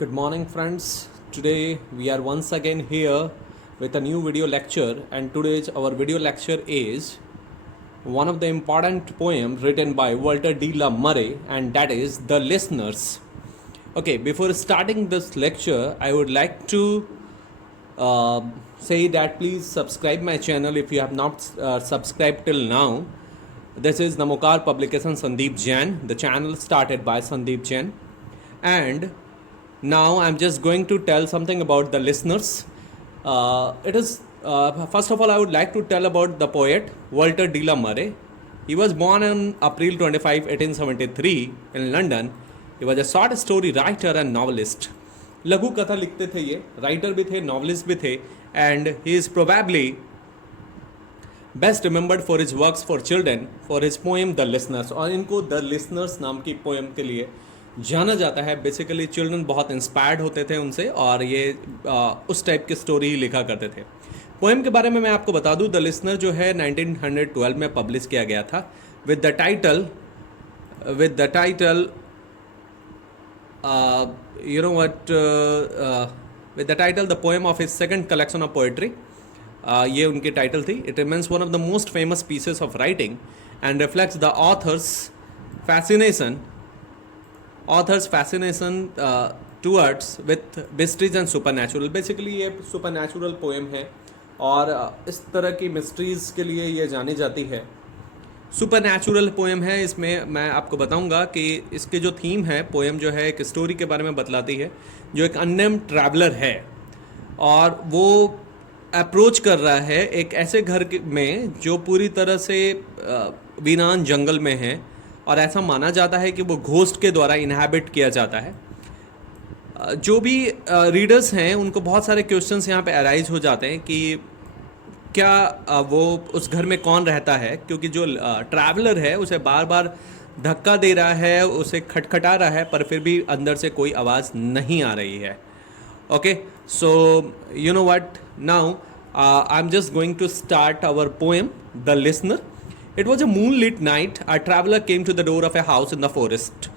Good morning, friends. Today we are once again here with a new video lecture, and today's our video lecture is one of the important poems written by Walter D. La Murray, and that is The Listeners. Okay, before starting this lecture, I would like to say that please subscribe my channel if you have not subscribed till now. This is Namokar Publication Sandeep Jain. The channel started by Sandeep Jain, and now I'm just going to tell something about The Listeners. It is first of all, I would like to tell about the poet Walter D. La Murray. He was born on April 25, 1873 in London. He was a short story writer and novelist. लघु कथा लिखते थे ये, writer भी थे, novelist भी थे, and he is probably best remembered for his works for children for his poem the listeners. और इनको द लिसनर्स नाम की पोएम के लिए जाना जाता है. बेसिकली चिल्ड्रन बहुत इंस्पायर्ड होते थे उनसे, और ये उस टाइप की स्टोरी ही लिखा करते थे. पोएम के बारे में मैं आपको बता दूं, द लिसनर जो है 1912 में पब्लिश किया गया था with the title with the title the poem of his second collection of poetry. ये उनकी टाइटल थी. It remains one of the most famous pieces of writing and reflects the author's fascination towards with mysteries and supernatural. Basically ये supernatural poem है, और इस तरह की mysteries के लिए ये जानी जाती है. सुपर पोएम है. इसमें मैं आपको बताऊंगा कि इसके जो थीम है, पोएम जो है एक स्टोरी के बारे में बतलाती है, जो एक अननेम्ड ट्रैवलर है और वो अप्रोच कर रहा है एक ऐसे घर में जो पूरी तरह से वीरान जंगल में है, और ऐसा माना जाता है कि वो घोस्ट के द्वारा इनहैबिट किया जाता है. जो भी रीडर्स हैं उनको बहुत सारे क्वेश्चंस यहाँ पे अराइज हो जाते हैं कि क्या वो उस घर में कौन रहता है, क्योंकि जो ट्रैवलर है उसे बार बार धक्का दे रहा है, उसे खटखटा रहा है, पर फिर भी अंदर से कोई आवाज़ नहीं आ रही है. Okay, so you know what, now I am just going to start our poem the listener. It was a moonlit night. A traveler came to the door of a house in the forest.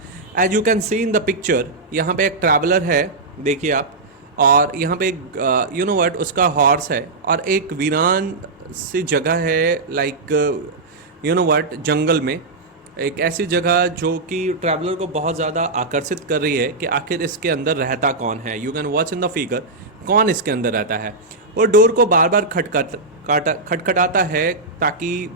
As you can see in the picture, यहाँ पे एक traveller है, देखिए आप, और यहाँ पे एक यू नो व्हाट उसका हॉर्स है, और एक वीरान सी जगह है, लाइक यू नो व्हाट जंगल में एक ऐसी जगह जो कि ट्रैवलर को बहुत ज़्यादा आकर्षित कर रही है कि आखिर इसके अंदर रहता कौन है. You can watch in the figure कौन इसके अंदर रहता है. और डोर को बार बार खटखटाता है ताकि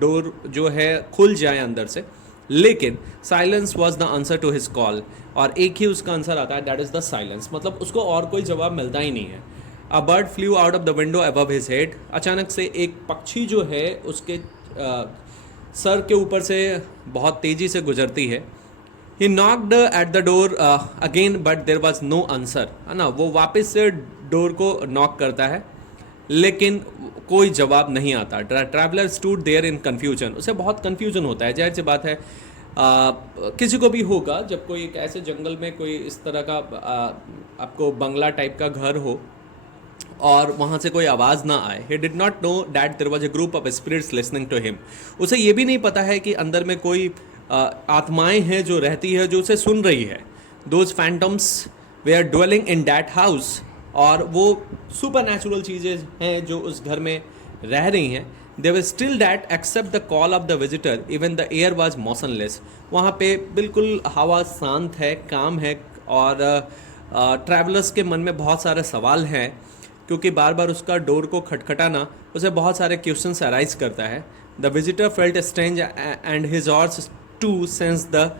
डोर जो है खुल जाए अंदर से, लेकिन silence was the answer to his call. और एक ही उसका आंसर आता है, दैट इज़ द साइलेंस. मतलब उसको और कोई जवाब मिलता ही नहीं है. A bird flu out of the window above his head. अचानक से एक पक्षी जो है उसके सर के ऊपर से बहुत तेज़ी से गुजरती है. He knocked at the door again but there was no answer, है ना. वो वापस से डोर को नॉक करता है, लेकिन कोई जवाब नहीं आता. Traveller stood there in confusion. उसे बहुत कन्फ्यूजन होता है. जाहिर सी बात है, किसी को भी होगा जब कोई एक ऐसे जंगल में कोई इस तरह का आपको बंगला टाइप का घर हो और वहाँ से कोई आवाज़ ना आए. He did not know that there was a group of spirits listening to him. उसे ये भी नहीं पता है कि अंदर में कोई आत्माएं हैं जो रहती है, जो उसे सुन रही है. Those phantoms they are dwelling in that house. और वो सुपर नेचुरल चीज़ें हैं जो उस घर में रह रही हैं. They were still that except the call of the visitor even the air was motionless. वहाँ पे बिल्कुल हवा शांत है, काम है, और ट्रैवलर्स के मन में बहुत सारे सवाल हैं, क्योंकि बार बार उसका डोर को खटखटाना उसे बहुत सारे क्वेश्चंस अराइज करता है. The visitor felt strange and his horse too sense the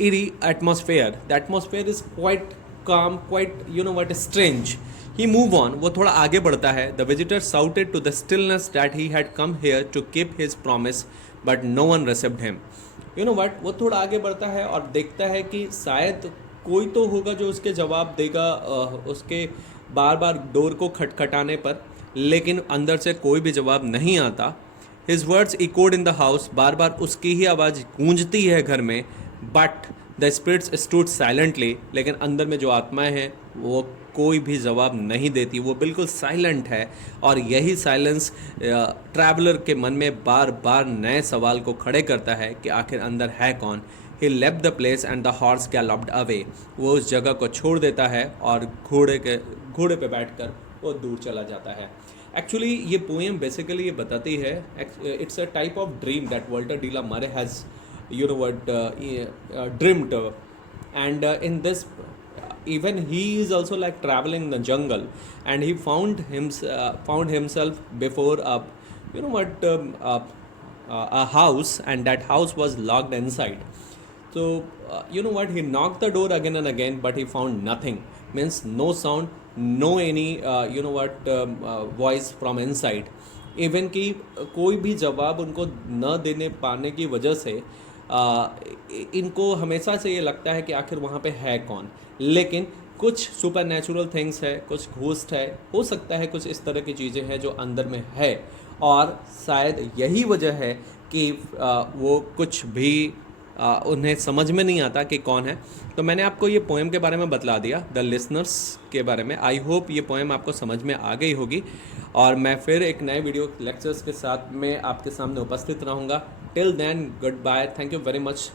eerie atmosphere. The atmosphere is quite calm, quite you know what strange. He move on. वो थोड़ा आगे बढ़ता है. The visitor shouted to the stillness that he had come here to keep his promise, but no one received him. You know what? वो थोड़ा आगे बढ़ता है और देखता है कि शायद कोई तो होगा जो उसके जवाब देगा उसके बार बार डोर को खटखटाने पर, लेकिन अंदर से कोई भी जवाब नहीं आता. His words echoed in the house. बार बार उसकी ही आवाज़ गूंजती है घर में. But the spirits stood silently. लेकिन अंदर में जो आत्माएं हैं वो कोई भी जवाब नहीं देती, वो बिल्कुल साइलेंट है. और यही साइलेंस ट्रैवलर के मन में बार बार नए सवाल को खड़े करता है कि आखिर अंदर है कौन. He left the place and the horse galloped away. वो उस जगह को छोड़ देता है और घोड़े पे बैठकर वो दूर चला जाता है। एक्चुअली ये पोएम बेसिकली ये बताती है, it's a type of dream that Walter de la Mare has dreamt, and in this even he is also like traveling in the jungle, and he found himself before a a house, and that house was locked inside. So he knocked the door again and again, but he found nothing, means no sound, no any voice from inside. Even कि कोई भी जवाब उनको न देने पाने की वजह से इनको हमेशा से ये लगता है कि आखिर वहाँ पे है कौन। लेकिन कुछ सुपर नेचुरल थिंग्स है, कुछ घोस्ट है, हो सकता है कुछ इस तरह की चीज़ें हैं जो अंदर में है, और शायद यही वजह है कि वो कुछ भी उन्हें समझ में नहीं आता कि कौन है। तो मैंने आपको ये पोएम के बारे में बतला दिया, द लिसनर्स के बारे में। आई होप ये पोएम आपको समझ में आ गई होगी, और मैं फिर एक नए वीडियो लेक्चर्स के साथ में आपके सामने उपस्थित रहूँगा। Till then, goodbye, thank you very much.